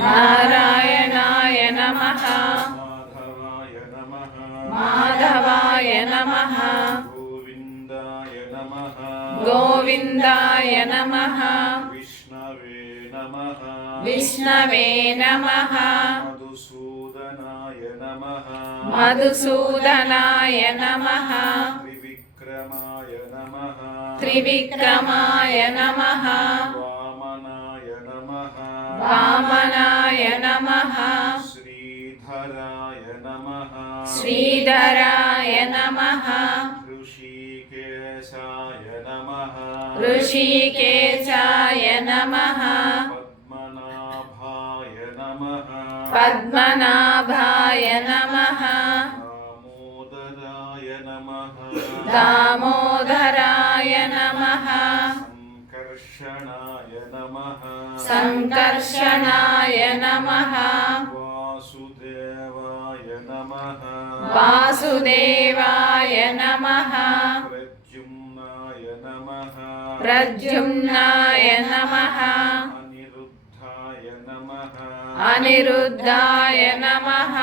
నారాయణాయ నమః మాధవాయ నమః మాధవాయ నమః గోవిందాయ నమః గోవిందాయ నమః విష్ణవే నమః విష్ణవే నమః మధుసూదనాయ నమః మధుసూదనాయ నమః త్రివిక్రమాయ నమః త్రివిక్రమాయ నమః వామనాయ నమః వామనాయ నమః శ్రీధరాయ నమః శ్రీధరాయ నమః ఋషికేశాయ నమః ఋషికేశాయ నమః పద్మనాభాయ నమః పద్మనాభాయ నమః దామోదరాయ నమః దామోదరాయ నమః సంకర్షణాయ నమః సంకర్షణాయ నమః వాసుదేవాయ నమః వాసుదేవాయ నమః ప్రద్యుమ్నాయ నమః ప్రద్యుమ్నాయ నమః అనిరుద్ధాయ నమః అనిరుద్ధాయ నమః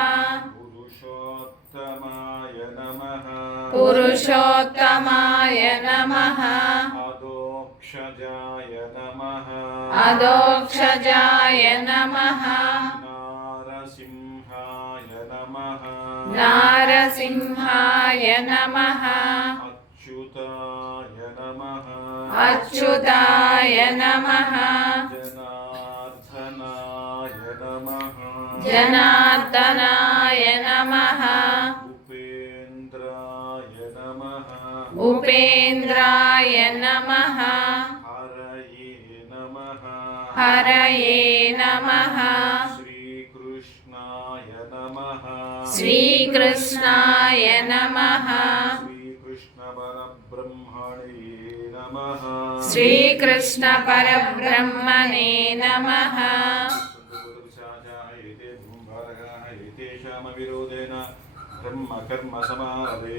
పురుషోత్తమాయ నమః పురుషోత్తమాయ నమః అదోక్షజాయ నమః అదోక్షజాయ నమః నారసింహాయ నమః నారసింహాయ నమః అచ్యుతాయ నమః అచ్యుతాయ నమః జనార్దనాయ నమః జనార్దనాయ నమః ఉపేంద్రాయ నమః ఉపేంద్రాయ నమః హరయే నమః హరయే నమః శ్రీకృష్ణాయ నమః శ్రీకృష్ణాయ నమః శ్రీకృష్ణ పరబ్రహ్మణే నమః శ్రీకృష్ణ పరబ్రహ్మణే నమః బ్రహ్మ కర్మ సమారభే